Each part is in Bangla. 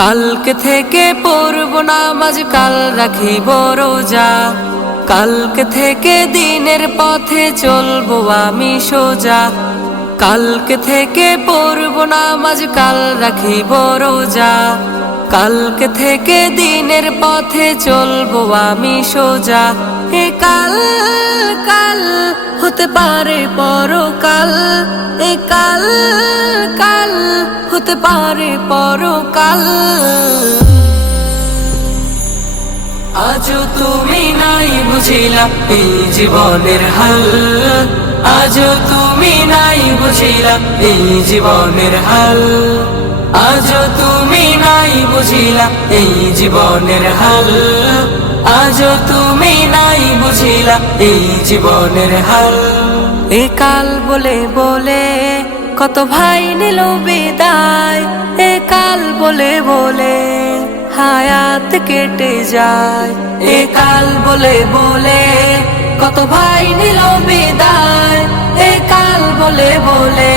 কালকে থেকে পড়ব নামাজ, কাল রাখিব রোজা কালকে থেকে দিনের পথে চলবো আমি সোজা। কালকে থেকে পড়ব নামাজ, কাল রাখিব রোজা কালকে থেকে দিনের পথে চলবো আমি সোজা। এ কাল কাল হতে পারে পরকাল, এ কাল কাল হতে পারে পরকাল। আজও তুমি নাই বুঝিলা এই জীবনের হাল। আজও তুমি নাই বুঝিলা এই জীবনের হাল। আজও তুমি নাই বুঝিলা এই জীবনের হাল। আজও তুমি নাই এই জীবনের হাল। এ কাল বলে বলে কত ভাই নিল বিদায়। এ কাল বলে বলে হায়াত কেটে যায়। এ কাল বলে বলে কত ভাই নিল বিদায়। এ কাল বলে বলে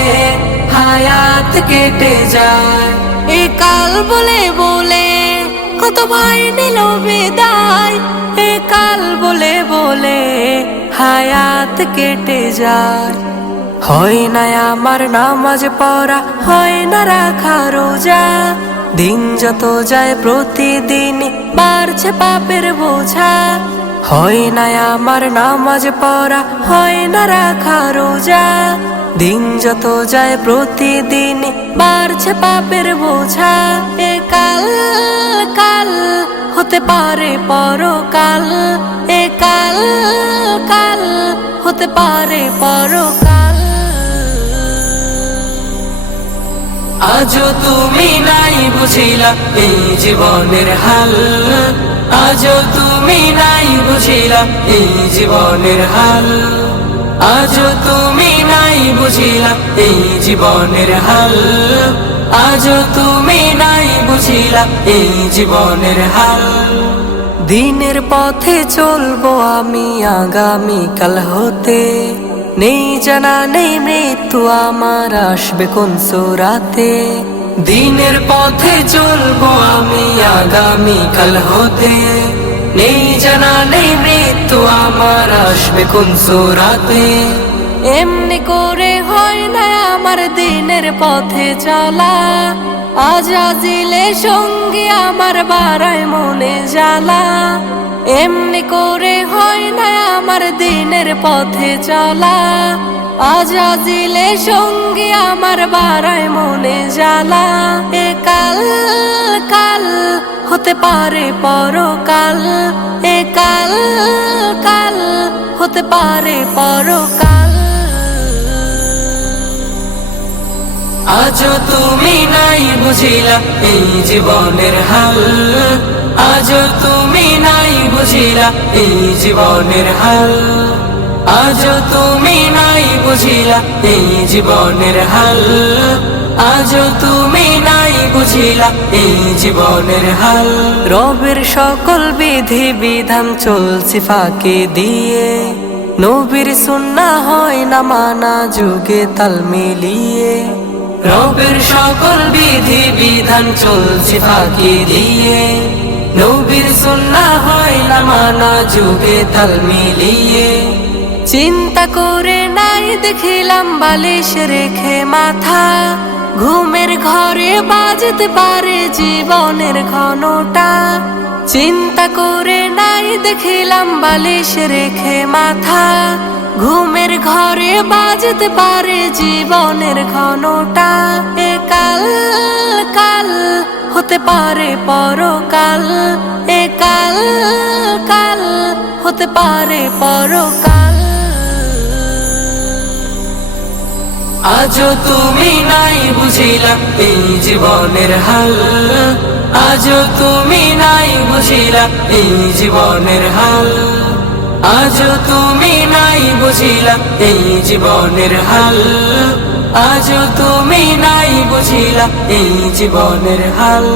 হায়াত কেটে যায়। এ কাল বলে বলে কত ভাই নিল বিদায়। হায়াত কেটে যায়। হয় না আমার নামাজ পড়া, হয় না রাখা রোজা। দিন যত যায় প্রতিদিন বাড়ছে পাপের বোঝা। হয় না আমার নামাজ পড়া, হয় না রাখা রোজা। দিন যত যায় প্রতিদিন বাড়ছে পাপের বোঝা। এ কাল কাল হতে পারে পরকাল, এ কাল হতে পারে পরকাল। আজও তুমি নাই বুঝিলা এই জীবনের হাল। আজও তুমি নাই বুঝিলা এই জীবনের হাল। আজও তুমি নাই বুঝিলা এই জীবনের হাল। আজও তুমি নাই বুঝিলা এই জীবনের হাল। দিনের পথে চলবো আমি, আগামী কাল হতে। নেই জানা, নেই মৃত্যু, আমার আসবে কোন সোরাতে। দিনের পথে চলবো আমি, আগামী কাল হতে। নেই জানা, নেই মৃত্যু, আমার আসবে কোন সোরাতে। এমনি করে দিনের পথে চলা। আজ আজিলে সঙ্গী আমার বাড়ায় মনে জ্বালা। এমনি করে হয় না আমার দিনের পথে চলা। আজ আজিলে সঙ্গী আমার বাড়ায় মনে জ্বালা। এ কাল কাল হতে পারে পরকাল। এ কাল কাল হতে পারে পরকাল। আজও তুমি নাই বুঝিলা এই জীবনের হাল। আজও তুমি নাই বুঝিলা এই জীবনের হাল। আজও তুমি নাই বুঝিলা এই জীবনের হাল। আজও তুমি নাই বুঝিলা এই জীবনের হাল। রবের সকল বিধি বিধান চলছে ফাঁকে দিয়ে। নবীর সুন্না হয় না মানা, যুগে তাল মিলিয়ে। রবের সকল বিধি বিধান চলছে ফাঁকি দিয়ে। নবীর সুন্না হয় না মানা, যুগে তাল মিলিয়ে। চিন্তা করে নাই দেখিলাম বালিশ রেখে মাথা। ঘুমের ঘরে বাজতে পারে জীবনের ঘনটা চিন্তা করে নাই দেখিলাম বালিশ রেখে মাথা। ঘুমের ঘরে বাজতে পারে জীবনের ঘনটা। এ কাল কাল হতে পারে পরকাল। এ কাল কাল হতে পারে পরকাল। আজও তুমি নাই বুঝিলা এই জীবনের হাল। আজও তুমি নাই বুঝিলা এই জীবনের হাল। আজও তুমি নাই বুঝিলা এই জীবনের হাল। আজও তুমি নাই বুঝিলা এই জীবনের হাল।